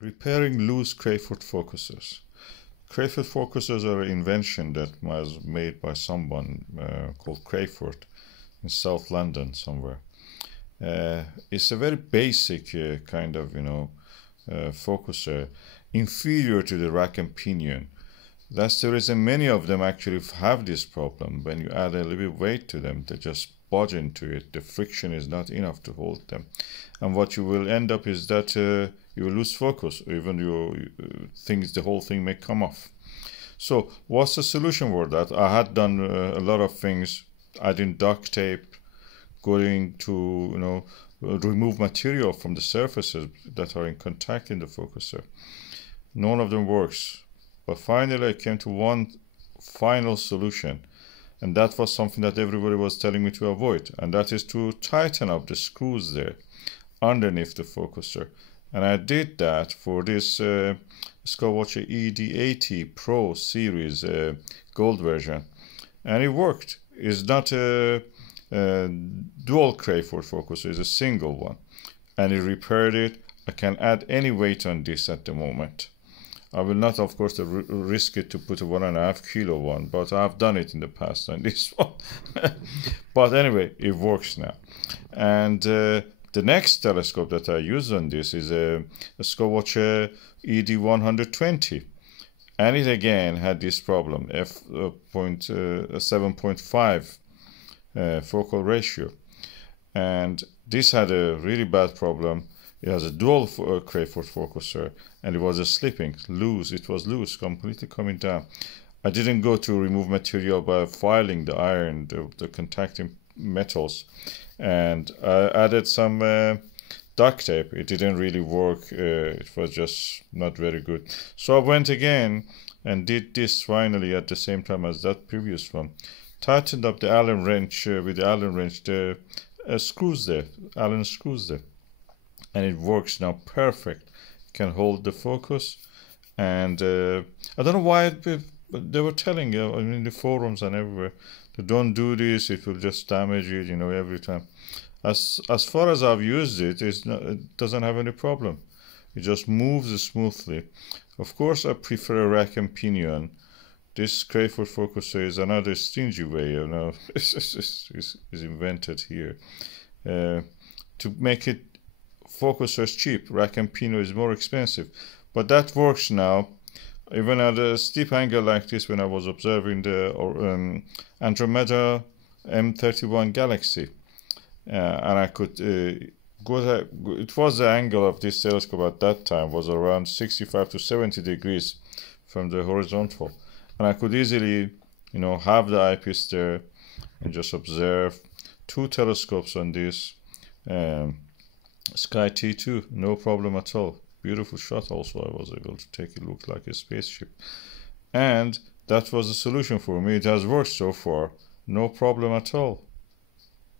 Repairing loose Crayford focusers. Crayford focusers are an invention that was made by someone called Crayford in South London somewhere. It's a very basic kind of, focuser, inferior to the rack and pinion. That's the reason many of them actually have this problem. When you add a little bit of weight to them, they just budge into it. The friction is not enough to hold them. And what you will end up is that you will lose focus, or even the whole thing may come off. So what's the solution for that? I had done a lot of things. Adding duct tape, going to, remove material from the surfaces that are in contact in the focuser. None of them works. But finally I came to one final solution, and that was something that everybody was telling me to avoid, and that is to tighten up the screws there underneath the focuser. And I did that for this Skywatcher ED80 Pro series gold version, and it worked. It's not a dual Crayford focuser, it's a single one, and it repaired it. I can add any weight on this at the moment. I will not, of course, risk it to put a 1.5 kilo one, but I've done it in the past on this one. But anyway, it works now. And the next telescope that I use on this is a Skywatcher ED120. And it again had this problem, f.7.5 focal ratio. And this had a really bad problem. It has a dual Crayford focuser, and it was slipping loose. It was loose, completely coming down. I didn't go to remove material by filing the iron, the contacting metals, and I added some duct tape. It didn't really work. It was just not very good. So I went again and did this finally at the same time as that previous one. Tightened up the Allen wrench with the Allen wrench, the screws there, Allen screws there. And it works now perfect. It can hold the focus, and I don't know why they were telling in the forums and everywhere, don't do this, it will just damage it, every time. As far as I've used it, it doesn't have any problem. It just moves smoothly. Of course, I prefer a rack and pinion. This Crayford focuser is another stingy way, is invented here to make it focusers cheap. Rack and pinion is more expensive, but that works now. Even at a steep angle like this, when I was observing the Andromeda M31 galaxy, and I could it was the angle of this telescope at that time was around 65 to 70 degrees from the horizontal, and I could easily have the eyepiece there and just observe. Two telescopes on this SkyTee-2, no problem at all. Beautiful shot also. I was able to take it look like a spaceship. And that was the solution for me. It has worked so far. No problem at all.